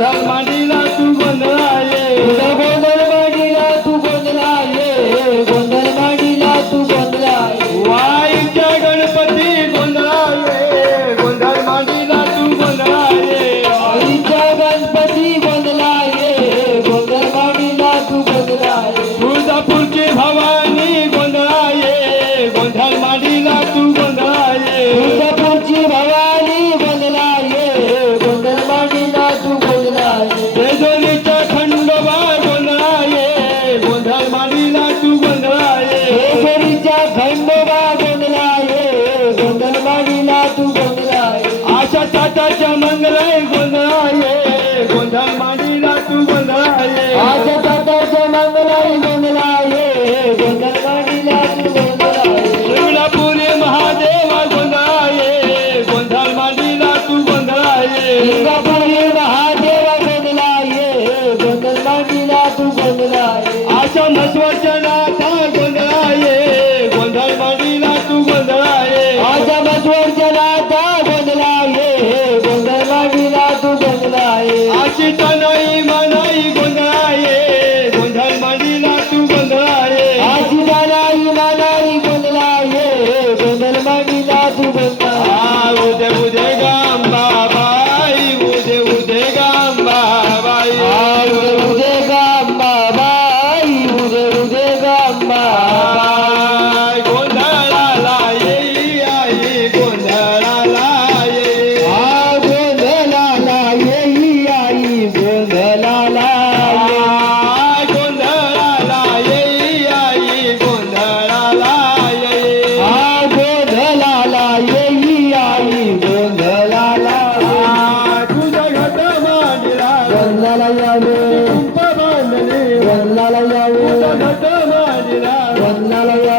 i'm on and Asha नश्वाच्या ಬಂದಲವ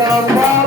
down by.